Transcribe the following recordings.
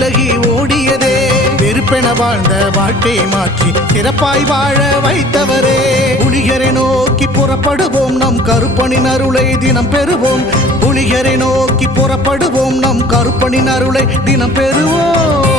விலகி ஓடியதே வெறுப்பென வாழ்ந்த வாழ்க்கையை மாற்றி சிறப்பாய் வாழ வைத்தவரே புலிகரை நோக்கி புறப்படுவோம் நம் கருப்பணி நருளை தினம் பெறுவோம் புலிகரை நோக்கி புறப்படுவோம் நம் கருப்பணி நருளை தினம் பெறுவோம்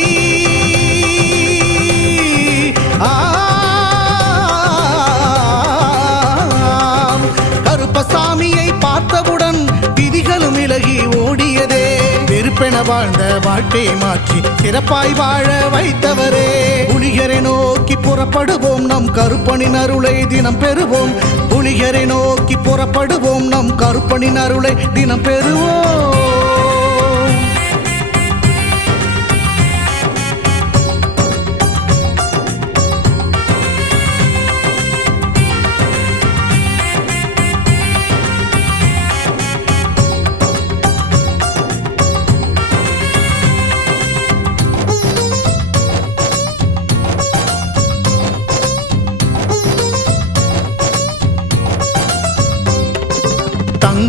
ஆனாலும் இலகி ஓடியதே வெறுப்பென வாழ்ந்த வாழ்க்கையை மாற்றி சிறப்பாய் வாழ வைத்தவரே புலிகரை நோக்கி புறப்படுவோம் நம் கருப்பணி நருளை தினம் பெறுவோம் புலிகரை நோக்கி புறப்படுவோம் நம் கருப்பணி நருளை தினம் பெறுவோம்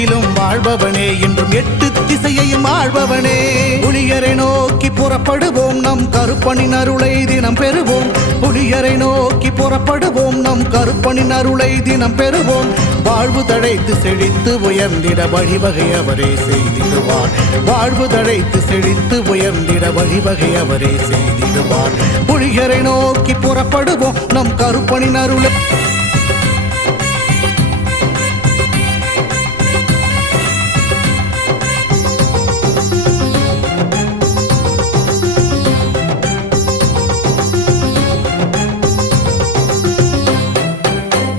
பூமியிலும் வாழ்பவனே என்றும் எட்டு திசையையும் வாழ்பவனே புளியரை நோக்கி புறப்படுவோம் நம் கருப்பணி அருளை தினம் பெறுவோம் புளியரை நோக்கி புறப்படுவோம் நம் கருப்பணி நருளை தினம் பெறுவோம் வாழ்வு தடைத்து செழித்து உயர்ந்திட வழிவகை அவரே செய்திடுவார் வாழ்வு தடைத்து செழித்து உயர்ந்திட வழிவகை அவரே செய்திடுவார் புளியரை நோக்கி புறப்படுவோம் நம் கருப்பணி அருளை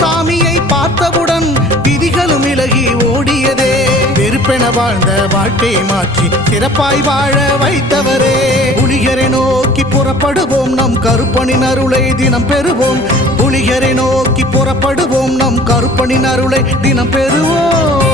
சாமியை பார்த்தவுடன் விதிகளும் விலகி ஓடியதே வெறுப்பென வாழ்ந்த வாழ்க்கையை மாற்றி சிறப்பாய் வாழ வைத்தவரே புலிகரை நோக்கி புறப்படுவோம் நம் கருப்பணி நருளை தினம் பெறுவோம் புலிகரை நோக்கி புறப்படுவோம் நம் கருப்பணி நருளை தினம் பெறுவோம்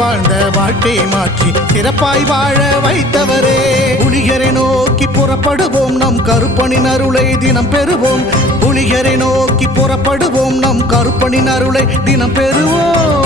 வாழ்ந்த வாழ்க்கை மாற்றி சிறப்பாய் வாழ வைத்தவரே புனிகரை நோக்கி புறப்படுவோம் நம் கருப்பணி அருளை தினம் பெறுவோம் புனிகரை நோக்கி புறப்படுவோம் நம் கருப்பணி அருளை தினம் பெறுவோம்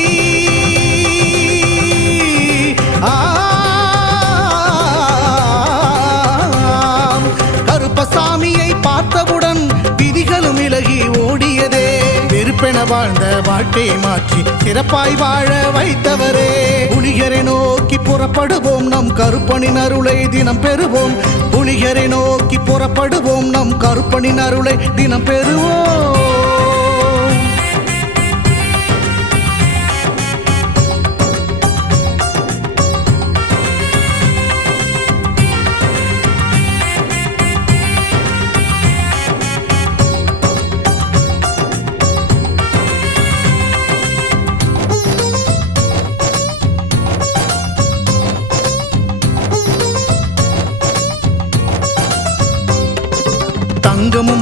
சிறப்பென வாழ்ந்த வாழ்க்கையை மாற்றி சிறப்பாய் வாழ வைத்தவரே புனிகரை நோக்கி புறப்படுவோம் நம் கருப்பணின் அருளை தினம் பெறுவோம் புனிகரை நோக்கி புறப்படுவோம் நம் கருப்பணின் அருளை தினம் பெறுவோம்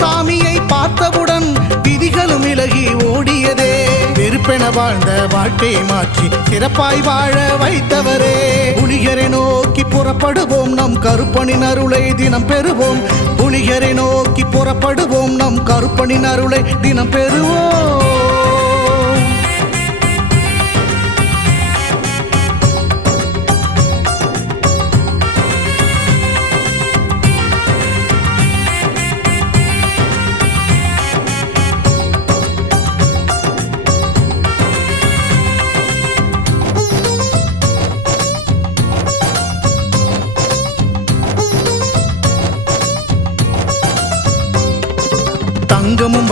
சாமியை பார்த்தவுடன் விதிகளும் விலகி ஓடியதே வெறுப்பென வாழ்ந்த வாழ்க்கையை மாற்றி சிறப்பாய் வாழ வைத்தவரே புலிகரை நோக்கி புறப்படுவோம் நம் கருப்பணி நருளை தினம் பெறுவோம் புலிகரை நோக்கி புறப்படுவோம் நம் கருப்பணி நருளை தினம் பெறுவோம்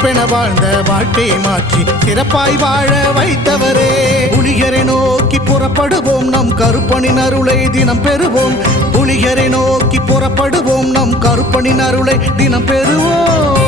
சிறப்பென வாழ்ந்த வாழ்க்கை மாற்றி சிறப்பாய் வாழ வைத்தவரே புனிகரை நோக்கி புறப்படுவோம் நம் கருப்பணி அருளை தினம் பெறுவோம் புனிகரை நோக்கி புறப்படுவோம் நம் கருப்பணி அருளை தினம் பெறுவோம்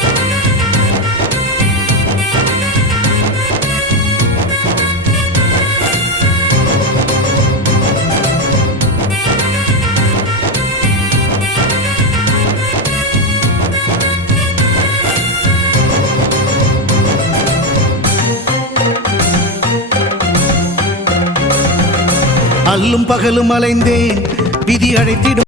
அல்லும் பகலும் அலைந்தேன் விதி அழைத்திடும்